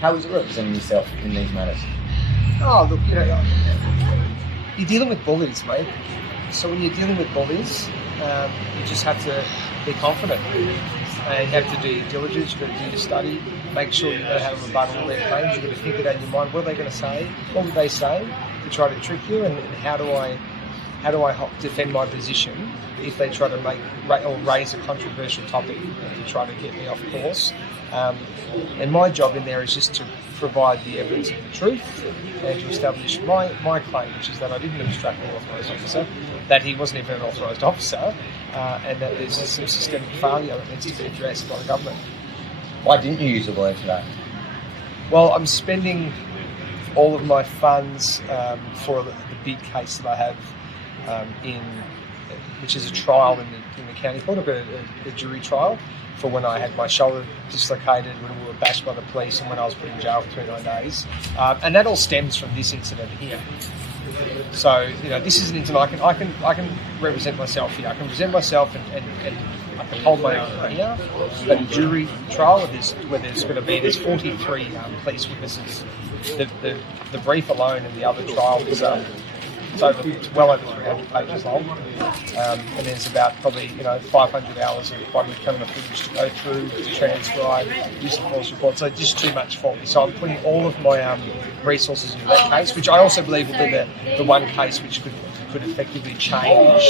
How is it representing yourself in these matters? Oh, look, you're dealing with bullies, mate. So when you're dealing with bullies, you just have to be confident. And you have to do your diligence, you've got to do your study, make sure you know how to rebut all their claims, you've got to think it out in your mind, what are they going to say, what would they say to try to trick you, and how do I defend my position if they try to raise a controversial topic to try to get me off course. And my job in there is just to provide the evidence of the truth and to establish my claim, which is that I didn't obstruct an authorised officer, that he wasn't even an authorised officer, and that there's some systemic failure that needs to be addressed by the government. Why didn't you use a lawyer for that? Well, I'm spending all of my funds for the big case that I have which is a trial in the county court, a jury trial, for when I had my shoulder dislocated, when we were bashed by the police, and when I was put in jail for 29 days. And that all stems from this incident here. So, this is an incident I can represent myself here. I can present myself and I can hold my own here. But a jury trial where there's going to be 43 police witnesses. The brief alone in the other trial is it's well over 300 pages long, and there's about probably 500 hours of body camera footage to go through, to transcribe, use of false reports. So just too much for me. So I'm putting all of my resources into that case, which I also believe will be the one case which could effectively change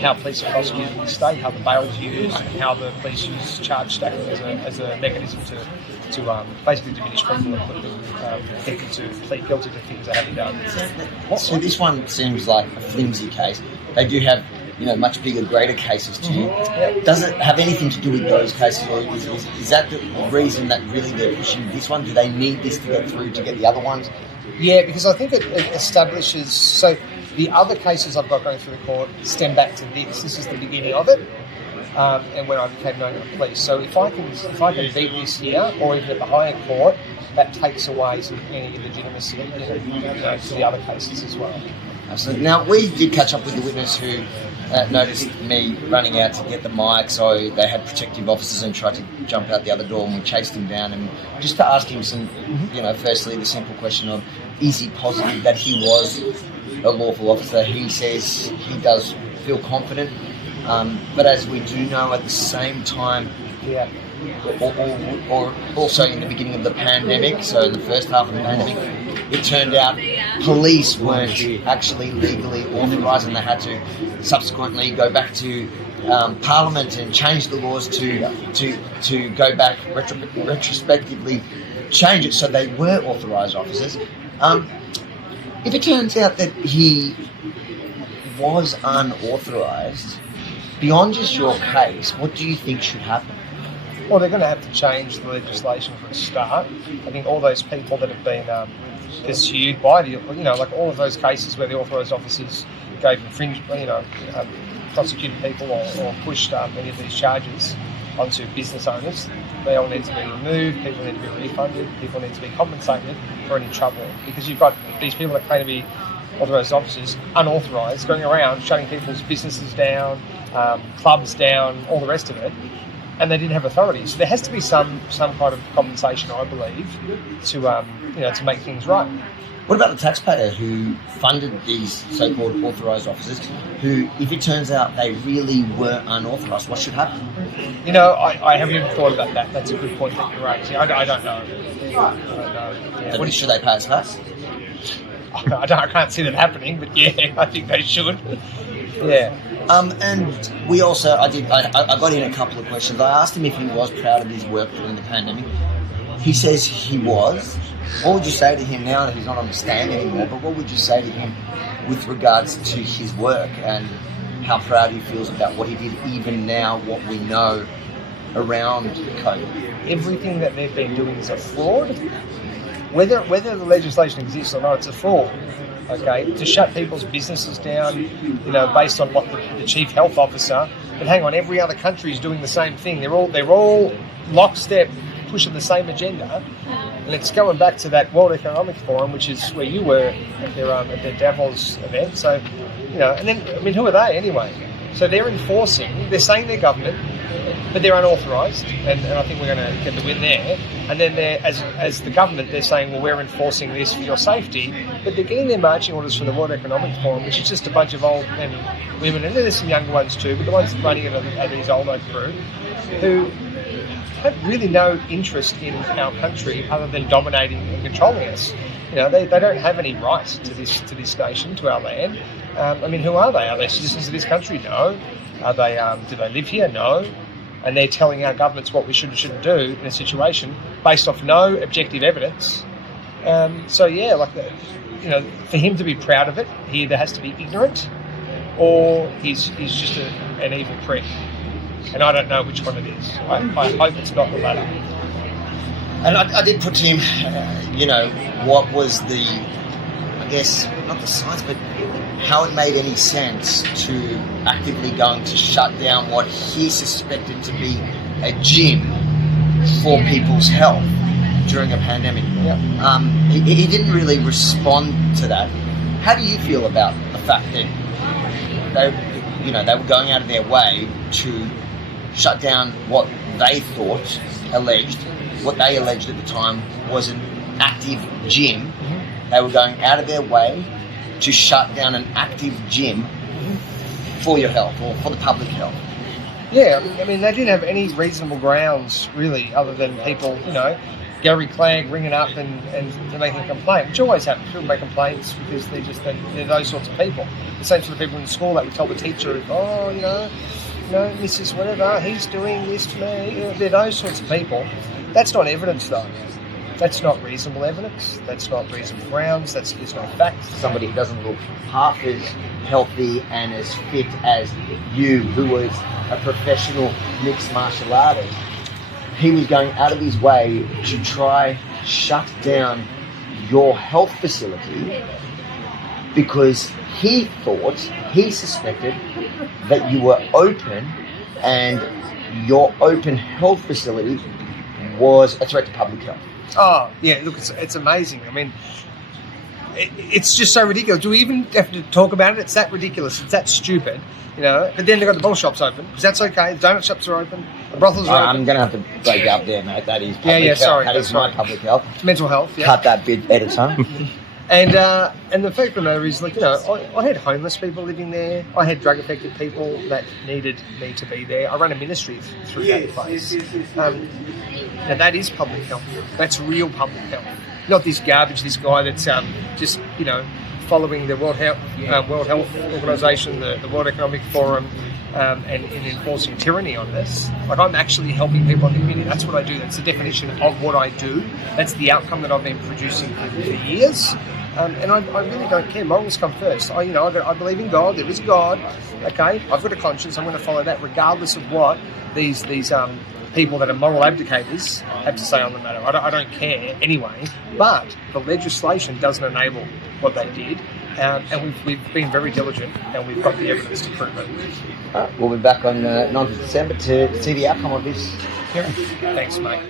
how police are prosecuted in the state, how the bail's used, and how the police use charge stacking as a mechanism to basically diminish people and put people to plead guilty to things they haven't done. So this one seems like a flimsy case. They do have much bigger, greater cases to you. Yep. Does it have anything to do with those cases, or is that the reason that really they're pushing this one? Do they need this to get through to get the other ones? Yeah, because I think it establishes... So the other cases I've got going through the court stem back to this. This is the beginning of it, and when I became known to the police. So if I can beat this here, or even at the higher court, that takes away any illegitimacy to the other cases as well. Absolutely. Now, we did catch up with the witness who noticed me running out to get the mic, so they had protective officers and tried to jump out the other door, and we chased him down. And just to ask him some, firstly, the simple question of, is he positive that he was a lawful officer? He says he does feel confident, but as we do know, at the same time, or also in the beginning of the pandemic, so in the first half of the pandemic, it turned out police weren't actually legally authorised, and they had to subsequently go back to Parliament and change the laws to go back retrospectively, change it so they were authorised officers. If it turns out that he was unauthorised, beyond just your case, what do you think should happen? Well, they're going to have to change the legislation for a start. I think all those people that have been pursued by like all of those cases where the authorised officers gave prosecuted people or pushed any of these charges onto business owners, they all need to be removed, people need to be refunded, people need to be compensated for any trouble. Because you've got these people that claim to be authorised officers, unauthorised, going around shutting people's businesses down, clubs down, all the rest of it, and they didn't have authority. So there has to be some kind of compensation, I believe, to make things right. What about the taxpayer who funded these so-called authorised officers, who, if it turns out they really were unauthorised, what should happen? I haven't even thought about that. That's a good point that you raised. I don't know. Yeah. Should they pay us tax? I can't see that happening, but yeah, I think they should. Yeah. And we also, I got in a couple of questions. I asked him if he was proud of his work during the pandemic. He says he was. What would you say to him now that he's not on the stand anymore, but what would you say to him with regards to his work and how proud he feels about what he did, even now, what we know around COVID? Everything that they've been doing is a fraud. Whether the legislation exists or not, it's a fraud. Okay, to shut people's businesses down, based on what the chief health officer. But hang on, every other country is doing the same thing. They're all lockstep, pushing the same agenda. And it's going back to that World Economic Forum, which is where you were at their Davos event. So, and then who are they anyway? So they're saying they're government. but they're unauthorised, and I think we're going to get the win there. And then as the government, they're saying, well, we're enforcing this for your safety, but they're getting their marching orders from the World Economic Forum, which is just a bunch of old men and women, and there's some younger ones too, but the ones running it are these older crew who have really no interest in our country other than dominating and controlling us. They don't have any right to this nation, to our land. Who are they? Are they citizens of this country? No. Are they? Do they live here? No. And they're telling our governments what we should and shouldn't do in a situation based off no objective evidence. For him to be proud of it, he either has to be ignorant or he's just an evil prick. And I don't know which one it is. I hope it's not the latter. And I did put to him, what was the, I guess, not the science, but how it made any sense to actively going to shut down what he suspected to be a gym for people's health during a pandemic. Yeah. He didn't really respond to that. How do you feel about the fact that they were going out of their way to shut down what they what they alleged at the time was an active gym? Mm-hmm. They were going out of their way to shut down an active gym for your health or for the public health. Yeah, they didn't have any reasonable grounds really, other than people, Gary Clegg ringing up and making a complaint, which always happens. People make complaints because they're those sorts of people. The same sort of people in school that would tell the teacher, Mrs. Whatever, he's doing this to me. They're those sorts of people. That's not evidence, though. That's not reasonable evidence. That's not reasonable grounds. There's no facts. Somebody who doesn't look half as healthy and as fit as you, who was a professional mixed martial artist, he was going out of his way to try shut down your health facility because he suspected that you were open and your open health facility was a threat to public health. Oh, yeah, look, it's amazing. It's just so ridiculous. Do we even have to talk about it? It's that ridiculous. It's that stupid, But then they've got the bottle shops open, because that's okay. The donut shops are open. The brothels are open. I'm going to have to break up there, mate. That is public health. Sorry. That is my public health. Mental health, yeah. Cut that bit, editor. And the fact of the matter is, I had homeless people living there. I had drug-affected people that needed me to be there. I run a ministry through that place. Now, that is public health. That's real public health. Not this garbage, this guy that's just, following the World Health Organization, the World Economic Forum, and enforcing tyranny on this. I'm actually helping people in the community. That's what I do. That's the definition of what I do. That's the outcome that I've been producing for years. And I really don't care. Morals come first. I believe in God. There is a God. Okay, I've got a conscience. I'm going to follow that, regardless of what these people that are moral abdicators have to say on the matter. I don't care anyway. But the legislation doesn't enable what they did, and we've been very diligent, and we've got the evidence to prove it. We'll be back on 9th of December to see the outcome of this hearing. Thanks, mate.